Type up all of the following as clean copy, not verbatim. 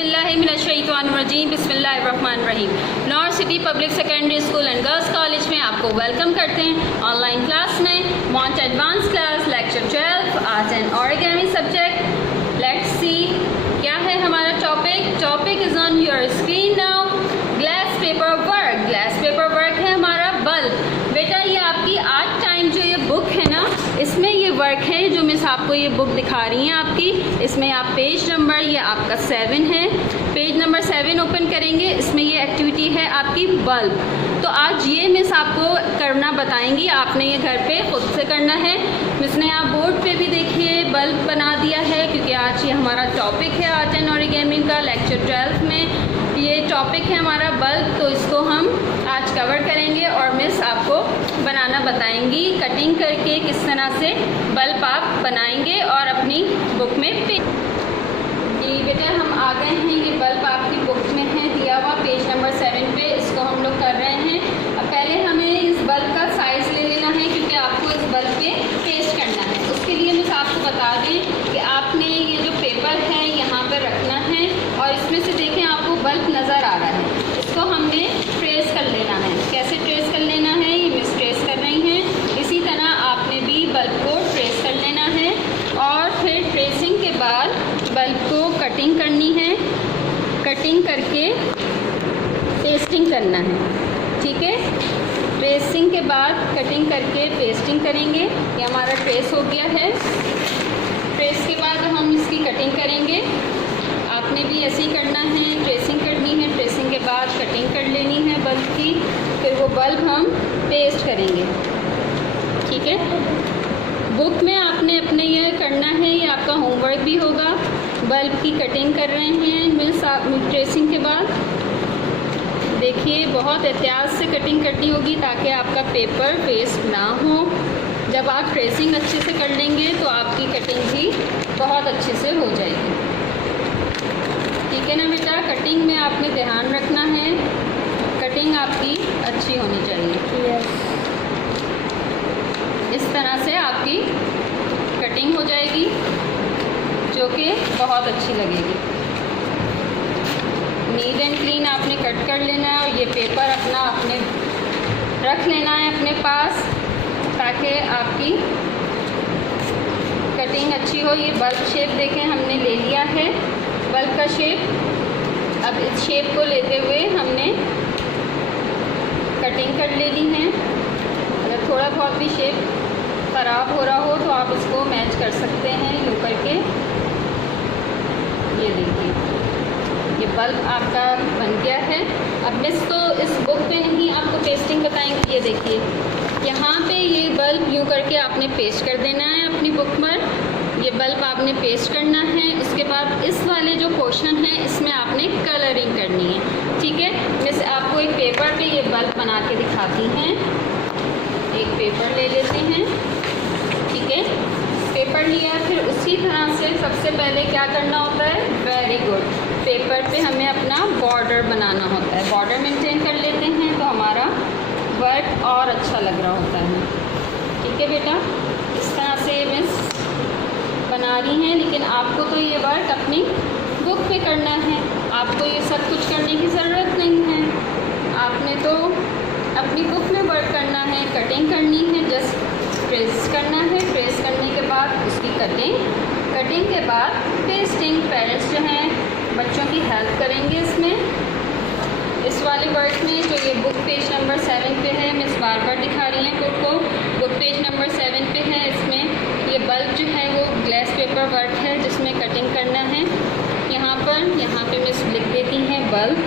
औज़ुबिल्लाहिमिनश्शैतानिर्रजीम बिस्मिल्लाहिर्रहमानिर्रहीम। North city public secondary school and girls college में आपको वेलकम करते हैं ऑनलाइन क्लास में। मॉन्ट advance class lecture 12 art and origami subject. Let's see क्या है हमारा topic is on your screen now. Glass paper work. Glass paper work है हमारा बल्ब। बेटा ये आपकी आर्ट टाइम जो ये बुक है ना, इसमें ये वर्क है जो मिस आपको ये बुक दिखा रही हैं आपकी। इसमें आप पेज नंबर ये आपका 7 है, पेज नंबर 7 ओपन करेंगे। इसमें ये एक्टिविटी है आपकी बल्ब। तो आज ये मिस आपको करना बताएंगी, आपने ये घर पे खुद से करना है। मिस ने आप बोर्ड पे भी देखिए बल्ब बना दिया है, क्योंकि आज ये हमारा टॉपिक है आर्ट एंड ऑरिगेमी का। लेक्चर 12 में ये टॉपिक है हमारा बल्ब, तो इसको हम आज कवर करेंगे और मिस आपको बनाना बताएंगी कटिंग करके किस तरह से बल्ब आप बनाएंगे और अपनी बुक में जी बेटा हम आ गए हैं। ये बल्ब आपकी बुक में है दिया हुआ पेज नंबर 7 पे। इसको हम लोग कर रहे हैं। अब पहले हमें इस बल्ब का साइज़ ले लेना है, क्योंकि आपको इस बल्ब पे पेस्ट करना है। उसके लिए मिस आपको बता दें कि आपने ये जो पेपर है यहाँ पर रखना है और इसमें से देखें आपको बल्ब नज़र आ रहा है। इसको हमने ट्रेस कर लेना है। कैसे ट्रेस कर लेना है ये मिस ट्रेस कर रही हैं। इसी तरह आपने भी बल्ब को ट्रेस कर लेना है और फिर ट्रेसिंग के बाद बल्ब को कटिंग करनी है। कटिंग करके पेस्टिंग करना है, ठीक है। ट्रेसिंग के बाद कटिंग करके पेस्टिंग करेंगे। ये हमारा ट्रेस हो गया है। ट्रेस के बाद हम इसकी कटिंग करेंगे। आपने भी ऐसे ही करना है, ट्रेसिंग करनी है। ट्रेसिंग के बाद कटिंग कर लेनी है बल्ब की। फिर वो बल्ब हम पेस्ट करेंगे, ठीक है। बुक में आपने अपने ये करना है, ये आपका होमवर्क भी होगा। बल्ब की कटिंग कर रहे हैं मिस आप ट्रेसिंग के बाद। देखिए बहुत एहतियात से कटिंग करनी होगी ताकि आपका पेपर वेस्ट ना हो। जब आप ट्रेसिंग अच्छे से कर लेंगे तो आपकी कटिंग भी बहुत अच्छे से हो जाएगी, ठीक है ना बेटा। कटिंग में आपने ध्यान रखना है, कटिंग आपकी अच्छी होनी चाहिए। इस तरह से आपकी कटिंग हो जाएगी जो कि बहुत अच्छी लगेगी। नीट एंड क्लीन आपने कट कर लेना है और ये पेपर अपना आपने रख लेना है अपने पास, ताकि आपकी कटिंग अच्छी हो। ये बल्ब शेप देखें हमने ले लिया है, बल्ब का शेप। अब इस शेप को लेते हुए हमने कटिंग कर लेनी है। अगर थोड़ा बहुत भी शेप ख़राब हो रहा हो तो आप इसको मैच कर सकते हैं यूँ करके। ये देखिए ये बल्ब आपका बन गया है। अब मिस तो इस बुक पे नहीं आपको पेस्टिंग बताएंगे। ये देखिए यहाँ पे ये बल्ब यूँ करके आपने पेस्ट कर देना है अपनी बुक पर। ये बल्ब आपने पेस्ट करना है। उसके बाद इस वाले जो पोर्शन है इसमें आपने कलरिंग करनी है, ठीक है। मिस आपको एक पेपर पे ये बल्ब बना के दिखाती हैं। एक पेपर ले लेते हैं, ठीक है। पेपर लिया, फिर उसी तरह से सबसे पहले क्या करना होता है, वेरी गुड, पेपर पे हमें अपना बॉर्डर बनाना होता है। बॉर्डर मेंटेन कर लेते हैं तो हमारा वर्क और अच्छा लग रहा होता है, ठीक है बेटा। इस तरह से मिस बना रही हैं, लेकिन आपको तो ये वर्क अपनी बुक पे करना है। आपको ये सब कुछ करने की ज़रूरत नहीं है। आपने तो अपनी बुक में वर्क करना है, कटिंग करनी है, जस्ट ट्रेस करना है। ट्रेस करने के बाद उसकी कटिंग के बाद पेस्टिंग। पेरेंट्स जो हैं बच्चों की हेल्प करेंगे इसमें। इस वाले वर्क में जो ये बुक पेज नंबर 7 पे है, मिस बार बार दिखा रही हैं बुक को। बुक पेज नंबर 7 पे है। इसमें ये बल्ब जो है वो ग्लास पेपर वर्क है जिसमें कटिंग करना है। यहाँ पे मिस लिख देती हैं बल्ब।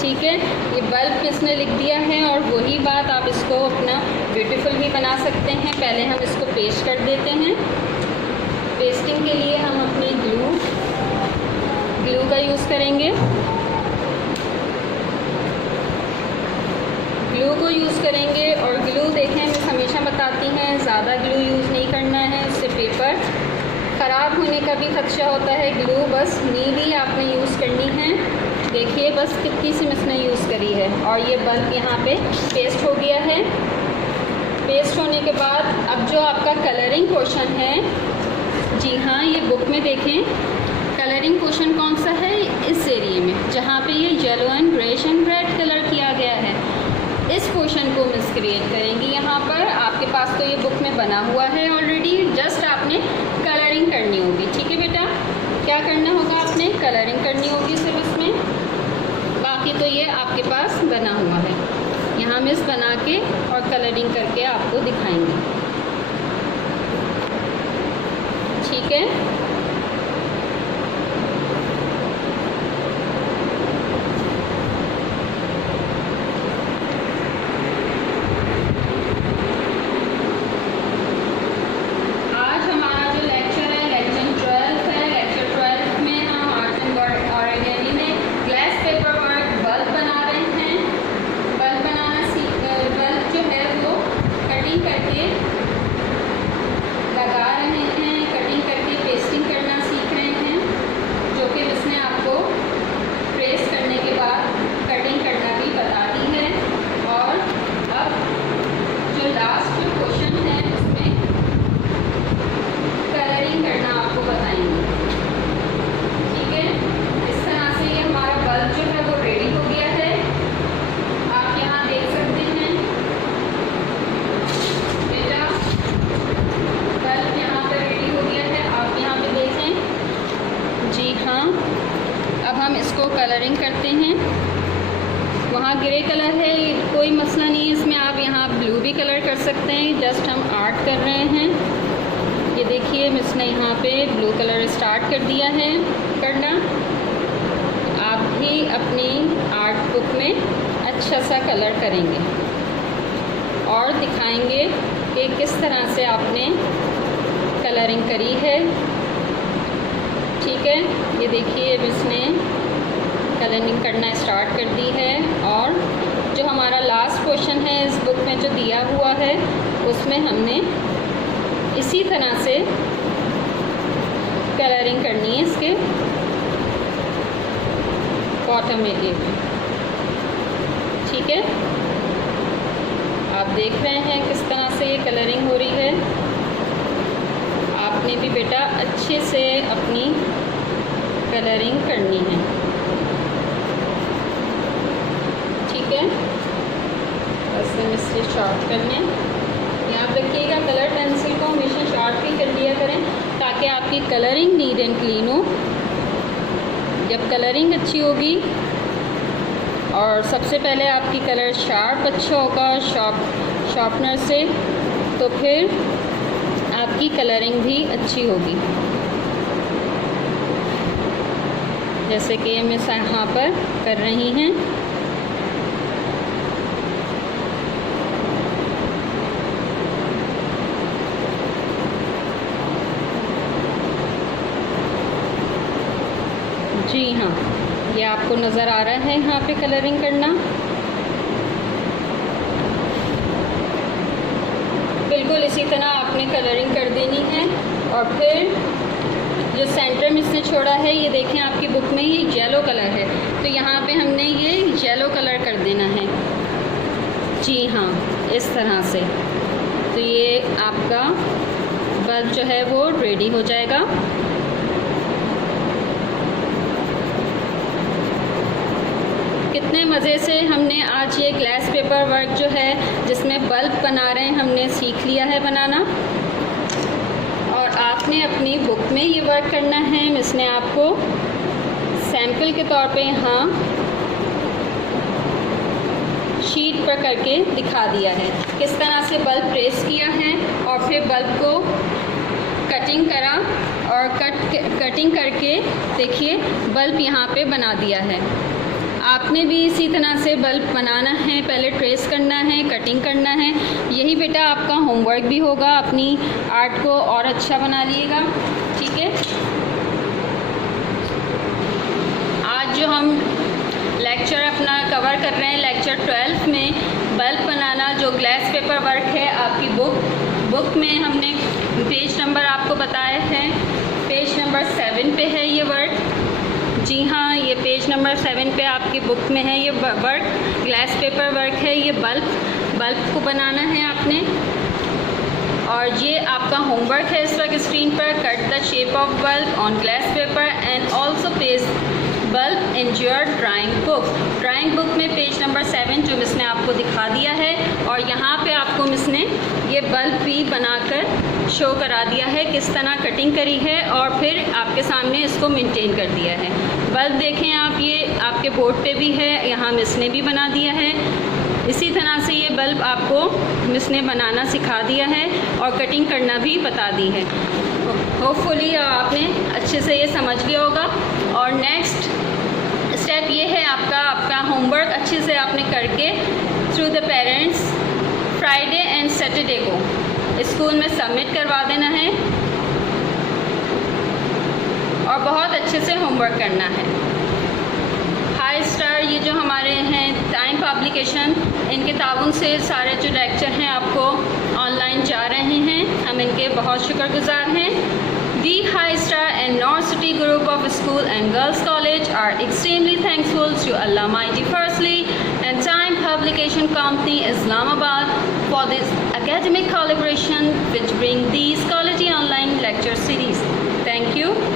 ठीक है, ये बल्ब इसने लिख दिया है और वही बात आप इसको अपना ब्यूटीफुल भी बना सकते हैं। पहले हम इसको पेस्ट कर देते हैं। पेस्टिंग के लिए हम अपनी ग्लू का यूज़ करेंगे। ग्लू को यूज़ करेंगे और ग्लू देखें मिस हमेशा बताती हैं ज़्यादा ग्लू यूज़ नहीं करना है, उससे पेपर ख़राब होने का भी खदशा होता है। ग्लू बस नीली आपने यूज़ करनी है। देखिए बस कितनी सी मिस ने यूज़ करी है और ये बल्ब यहाँ पे पेस्ट हो गया है। पेस्ट होने के बाद अब जो आपका कलरिंग पोर्शन है, जी हाँ, ये बुक में देखें कलरिंग पोर्शन कौन सा है, इस एरिए में जहाँ पे ये yellow and greyish and red colour किया गया है, इस पोर्शन को मिस क्रिएट करेंगी। यहाँ पर आपके पास तो ये बुक में बना हुआ है ऑलरेडी, जस्ट आपने कलरिंग करनी होगी। ठीक है बेटा, क्या करना होगा, आपने कलरिंग करनी होगी सिर्फ इसमें, बाकी तो ये आपके पास बना हुआ है। यहाँ मिस बना के और कलरिंग करके आपको दिखाएंगे। ठीक है, कलरिंग करते हैं। वहाँ ग्रे कलर है, कोई मसला नहीं है इसमें, आप यहाँ ब्लू भी कलर कर सकते हैं। जस्ट हम आर्ट कर रहे हैं। ये देखिए मिस ने यहाँ पे ब्लू कलर स्टार्ट कर दिया है करना। आप भी अपनी आर्ट बुक में अच्छा सा कलर करेंगे और दिखाएंगे कि किस तरह से आपने कलरिंग करी है। ठीक है, ये देखिए मिस ने कलरिंग करना स्टार्ट कर दी है और जो हमारा लास्ट क्वेश्चन है इस बुक में जो दिया हुआ है उसमें हमने इसी तरह से कलरिंग करनी है इसके बॉटम एरिया में। ठीक है, आप देख रहे हैं किस तरह से ये कलरिंग हो रही है। आपने भी बेटा अच्छे से अपनी कलरिंग करनी है। ऐसे मिस्टेक शार्प करने, याद रखिएगा कलर पेंसिल को हमेशा शार्प ही कर लिया करें ताकि आपकी कलरिंग नीट एंड क्लीन हो। जब कलरिंग अच्छी होगी और सबसे पहले आपकी कलर शार्प अच्छा होगा शार्पनर से, तो फिर आपकी कलरिंग भी अच्छी होगी। जैसे कि हम यहाँ पर कर रही हैं। जी हाँ, ये आपको नज़र आ रहा है यहाँ पे कलरिंग करना। बिल्कुल इसी तरह आपने कलरिंग कर देनी है। और फिर जो सेंटर में इसने छोड़ा है, ये देखें आपकी बुक में ये येलो कलर है, तो यहाँ पे हमने ये येलो कलर कर देना है। जी हाँ, इस तरह से। तो ये आपका बल्ब जो है वो रेडी हो जाएगा। कितने मज़े से हमने आज ये ग्लास पेपर वर्क जो है जिसमें बल्ब बना रहे हैं हमने सीख लिया है बनाना। और आपने अपनी बुक में ये वर्क करना है। मिस ने आपको सैंपल के तौर पे यहाँ शीट पर करके दिखा दिया है किस तरह से बल्ब प्रेस किया है और फिर बल्ब को कटिंग करा और कटिंग करके देखिए बल्ब यहाँ पे बना दिया है। आपने भी इसी तरह से बल्ब बनाना है, पहले ट्रेस करना है, कटिंग करना है। यही बेटा आपका होमवर्क भी होगा, अपनी आर्ट को और अच्छा बना लिएगा। ठीक है, आज जो हम लेक्चर अपना कवर कर रहे हैं लेक्चर 12 में बल्ब बनाना जो ग्लास पेपर वर्क है, आपकी बुक में हमने पेज नंबर आपको बताया है, पेज नंबर 7 पे है ये वर्क। जी हाँ, ये पेज नंबर 7 पे आपकी बुक में है ये वर्क, ग्लास पेपर वर्क है। ये बल्ब बल्ब को बनाना है आपने। और ये आपका होमवर्क है इस वक्त स्क्रीन पर। Cut the shape of bulb on glass paper and also paste bulb in your drawing book. Drawing book में पेज नंबर 7 जो मिस ने आपको दिखा दिया है, और यहाँ पे आपको मिस ने ये बल्ब भी बनाकर शो करा दिया है किस तरह कटिंग करी है, और फिर आपके सामने इसको मेंटेन कर दिया है। बल्ब देखें आप, ये आपके बोर्ड पे भी है, यहाँ मिस ने भी बना दिया है। इसी तरह से ये बल्ब आपको मिस ने बनाना सिखा दिया है और कटिंग करना भी बता दी है। होपफुली आपने अच्छे से ये समझ लिया होगा। और नेक्स्ट स्टेप ये है आपका होमवर्क अच्छे से आपने करके through the parents Friday and Saturday को स्कूल में सबमिट करवा देना है, और बहुत अच्छे से होमवर्क करना है। हाई स्टार ये जो हमारे हैं टाइम पब्लिकेशन, इनके ताउन से सारे जो लेक्चर हैं आपको ऑनलाइन जा रहे हैं, हम इनके बहुत शुक्रगुजार हैं। The High Star and North City Group of School and Girls College are extremely thankful to Allah Mighty firstly and Time Publication Company Islamabad for this academic collaboration which bring these quality online lecture series. Thank you.